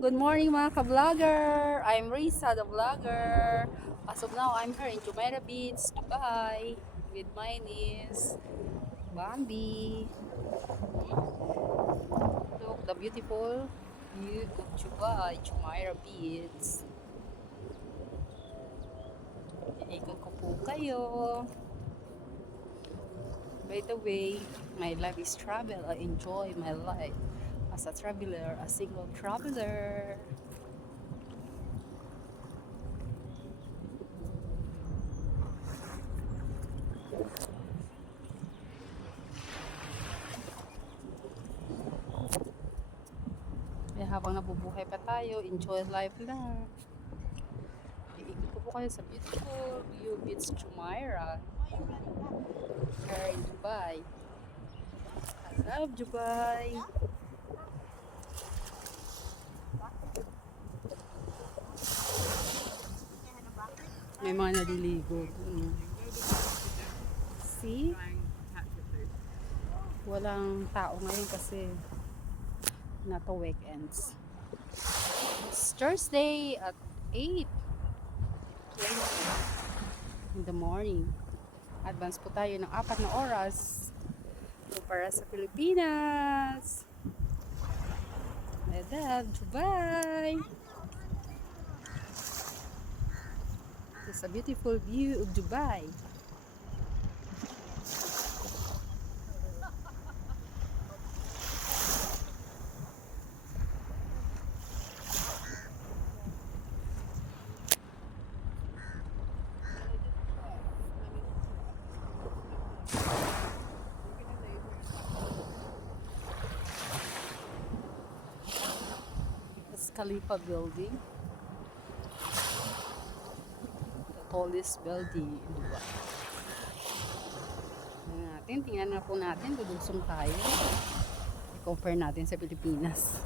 Good morning mga ka-vlogger! I'm Risa the vlogger. As of now, I'm here in Jumeirah Beach, Dubai with my niece, Bambi. Look, the beautiful view of Dubai, Jumeirah Beach. Iikot ko po kayo. By the way, my life is travel. I enjoy my life as a traveler, a single traveler. Kaya habang nabubuhay pa tayo, enjoy life lang. Iikot ko po kayo sa beautiful view beach Jumeirah here in Dubai. I love Dubai. May mga naliligo dun. See? Walang tao ngayon kasi not a weekends. It's Thursday at 8 in the morning. Advance po tayo ng 4 na oras para sa Pilipinas. I love Dubai. It's a beautiful view of Dubai. Khalifa building, the tallest building in Dubai. Tingnan na po natin, dudusong tayo. I-compare natin sa Pilipinas.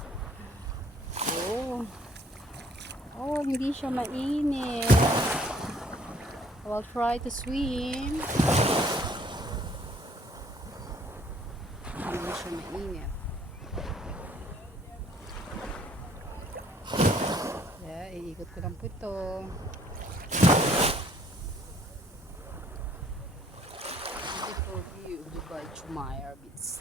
Oh, hindi siya mainit. I will try to swim. Hindi siya mainit. Iikot ko lang po ito. Beautiful view of Dubai, Jumeirah Beach.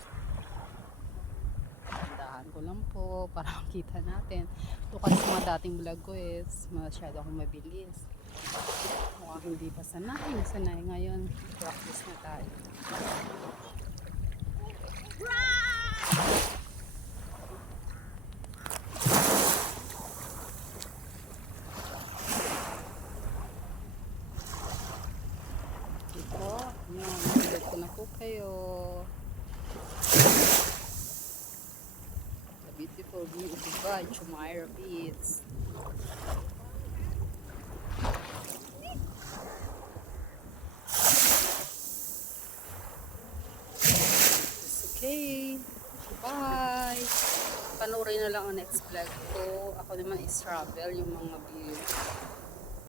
Tandahan ko lang po para makita natin. Ito kasi mga dating vlog ko is masyado akong mabilis. Mukhang hindi pa sanay. Sanay ngayon. Practice na tayo. Nandito ko na po kayo. The beautiful view of Dubai, Jumeirah Beach. It's okay. Bye. Panoorin na lang ang next vlog ko. Ako naman is travel, yung mga view.